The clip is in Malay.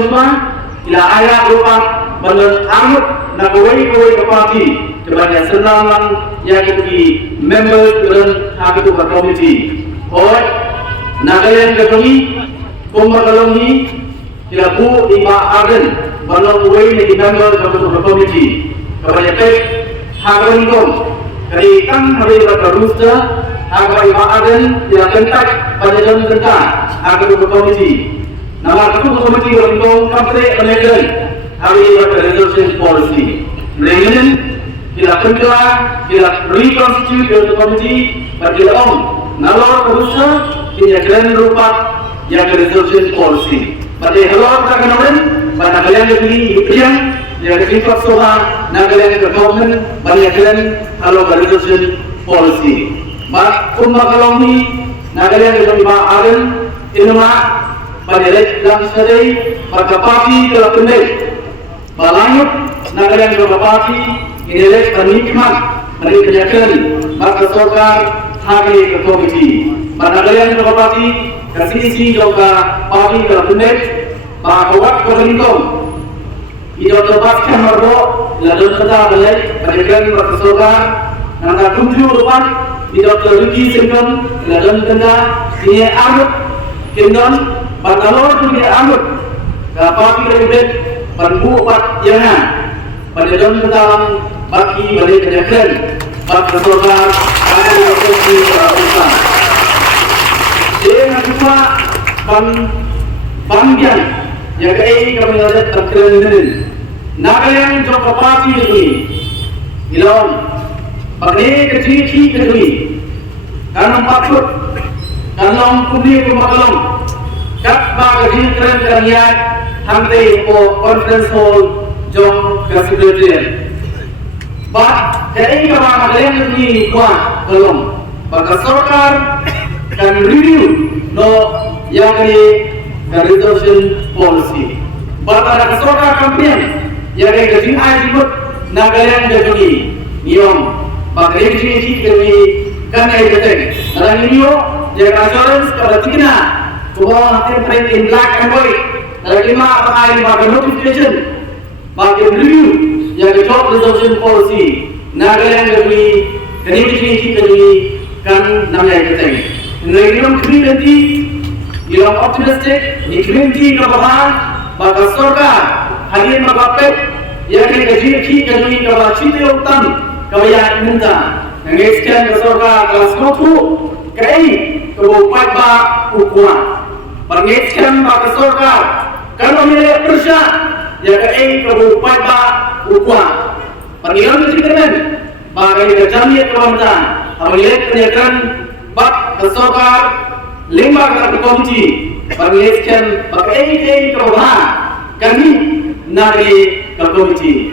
semua ila ayat lupa balas anut na kawai ke parti kebanyakan senaman yang di member dan hak itu komiti. Or Nagaland ke kami Kumbakalongi ila bu lima agen balas kawai di member ke komiti kebanyakan hak itu dari kan hari berterusnya agar lima agen yang kentak pada dalam kentak hak itu komiti. Nama itu komiti untuk kampanye election hari resolution policy. Reunion kita kendala kita reconstitute the committee bagi nalor berusaha kita keren rupa yang resolution policy. Bagi nalor tak kenalan pada kalian yang yang sifat soha nagalian government bagi kalian kalau resolution policy. Mak Kumbakalongi nagalian yang lima agen ilmu pada dalam sedai pada parti dalam pendek balangut nagalian dalam parti ini penikmat mengerjakan maka sokar hari ke komiti nagalian dalam parti kasih juga parti dalam pendek bahwa kebeninggong itu terpaksa merdo lalu kita balik mengerjakan maka sokar nangka tujuh rupan itu teruji singkong lalu kita ini amut kindon Bangalore tu dia amut, kapal kita lebih bantu pat jangan. Pada dalam dalam bagi balik kerjakan, bagi keluarga, bagi organisasi perusahaan. Dia cuma bandian, yang kami ada terkeren. Nagaland jauh parti ini, ilon, bagi kecil ini, kanam patut, kanam kubi kumakalong. Kat bagasi keren kerjaan hantai po conference hall jom kesekretariat. Bah, jadi kalau kalian ini kuat belum, maka sorkar kan review no yang ini resolution policy. Bahkan sorkar kampian yang ini kerja ajibut nagalian jadi niom. Bahkan ini kan ini kerja. Dalam ini jaga assurance kalau tidak Semua hasil print in black and white. Lagi apa bagi notification, bagi review yang job resolution policy. Nagaland dari community dari kan namanya kita ini. Nagaland community, yang optimistic, di community kebahan, bagi sorkar hadir makapet yang community dari kebahan citi utang kebayaan minta. Yang sekian ke sorkar kelas 20 kai kebupat ba ukuran. Mengiskan bagi sorkar kalau milik persya yang kei kebupat ba ukuran. Panggilan menceritakan bagi kejamiat kewantan milik penyakan bak ke sorkar lima ke komiti. Mengiskan bagi kei kebuhan kami nari ke komiti.